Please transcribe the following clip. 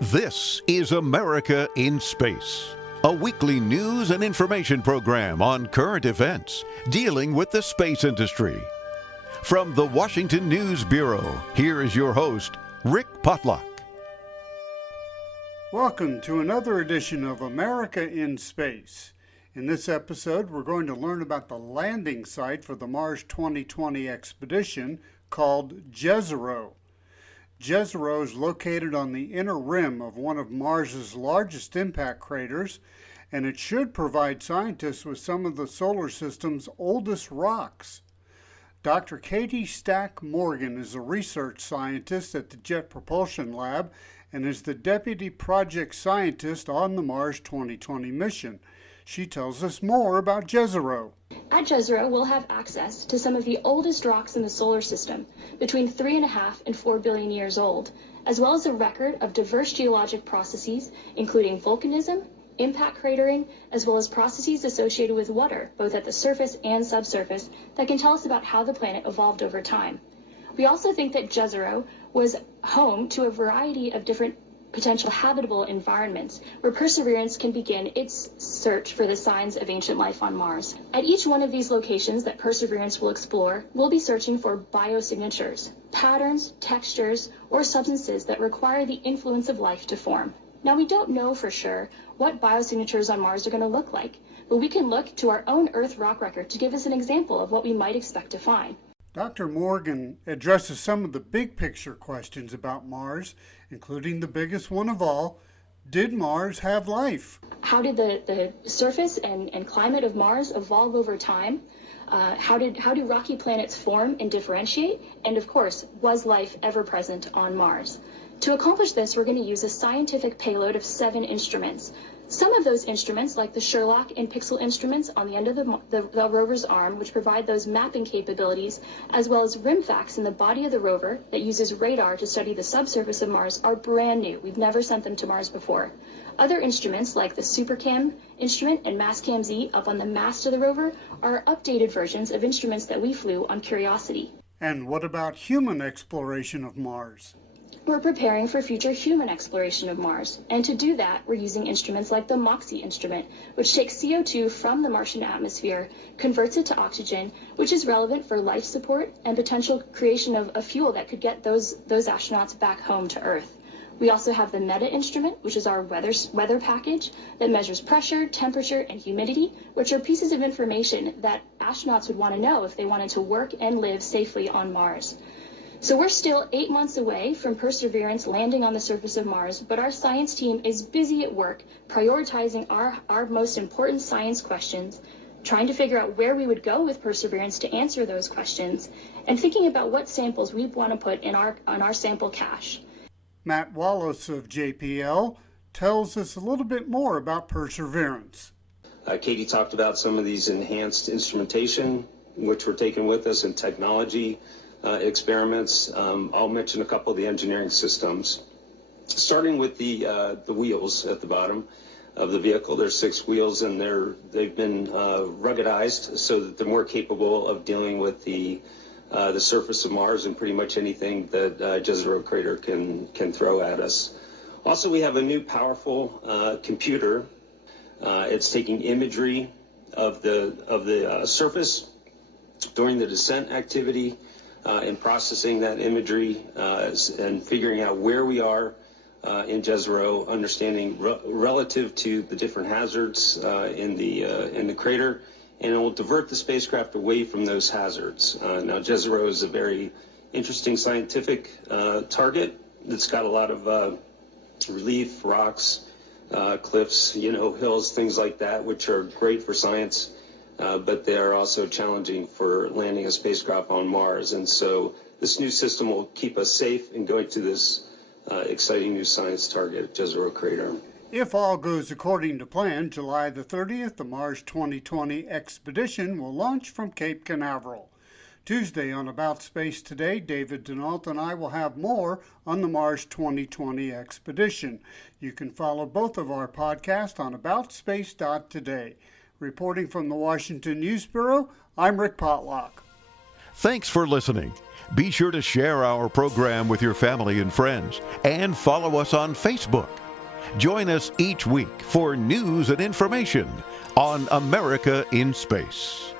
This is America in Space, a weekly news and information program on current events dealing with the space industry. From the Washington News Bureau, here is your host, Rick Potlock. Welcome to another edition of America in Space. In this episode, we're going to learn about the landing site for the Mars 2020 expedition called Jezero. Jezero is located on the inner rim of one of Mars's largest impact craters, and it should provide scientists with some of the solar system's oldest rocks. Dr. Kati Morgan is a research scientist at the Jet Propulsion Lab and is the deputy project scientist on the Mars 2020 mission. She tells us more about Jezero. At Jezero, we'll have access to some of the oldest rocks in the solar system, between 3.5 and 4 billion years old, as well as a record of diverse geologic processes, including volcanism, impact cratering, as well as processes associated with water, both at the surface and subsurface, that can tell us about how the planet evolved over time. We also think that Jezero was home to a variety of different potential habitable environments where Perseverance can begin its search for the signs of ancient life on Mars. At each one of these locations that Perseverance will explore, we'll be searching for biosignatures, patterns, textures, or substances that require the influence of life to form. Now, we don't know for sure what biosignatures on Mars are going to look like, but we can look to our own Earth rock record to give us an example of what we might expect to find. Dr. Morgan addresses some of the big picture questions about Mars, including the biggest one of all: did Mars have life? How did the surface and climate of Mars evolve over time? How do rocky planets form and differentiate? And of course, was life ever present on Mars? To accomplish this, we're going to use a scientific payload of 7 instruments. Some of those instruments, like the Sherlock and Pixel instruments on the end of the rover's arm, which provide those mapping capabilities, as well as RIMFAX in the body of the rover that uses radar to study the subsurface of Mars, are brand new. We've never sent them to Mars before. Other instruments, like the SuperCam instrument and MassCam-Z up on the mast of the rover, are updated versions of instruments that we flew on Curiosity. And what about human exploration of Mars? We're preparing for future human exploration of Mars, and to do that, we're using instruments like the MOXIE instrument, which takes CO2 from the Martian atmosphere, converts it to oxygen, which is relevant for life support and potential creation of a fuel that could get those astronauts back home to Earth. We also have the META instrument, which is our weather package that measures pressure, temperature, and humidity, which are pieces of information that astronauts would want to know if they wanted to work and live safely on Mars. So we're still 8 months away from Perseverance landing on the surface of Mars, but our science team is busy at work prioritizing our most important science questions, trying to figure out where we would go with Perseverance to answer those questions, and thinking about what samples we want to put on our sample cache. Matt Wallace of JPL tells us a little bit more about Perseverance. Katie talked about some of these enhanced instrumentation, which we're taking with us, and technology experiments. I'll mention a couple of the engineering systems. Starting with the wheels at the bottom of the vehicle. There's 6 wheels, and they've been ruggedized so that they're more capable of dealing with the surface of Mars and pretty much anything that Jezero crater can throw at us. Also, we have a new powerful computer. It's taking imagery of the surface during the descent activity, and processing that imagery and figuring out where we are in Jezero, understanding relative to the different hazards in the crater, and it will divert the spacecraft away from those hazards. Now, Jezero is a very interesting scientific target that's got a lot of relief, rocks, cliffs, hills, things like that, which are great for science. But they are also challenging for landing a spacecraft on Mars. And so this new system will keep us safe in going to this exciting new science target, Jezero crater. If all goes according to plan, July the 30th, the Mars 2020 expedition will launch from Cape Canaveral. Tuesday on About Space Today, David Denault and I will have more on the Mars 2020 expedition. You can follow both of our podcasts on aboutspace.today. Reporting from the Washington News Bureau, I'm Rick Potlock. Thanks for listening. Be sure to share our program with your family and friends and follow us on Facebook. Join us each week for news and information on America in Space.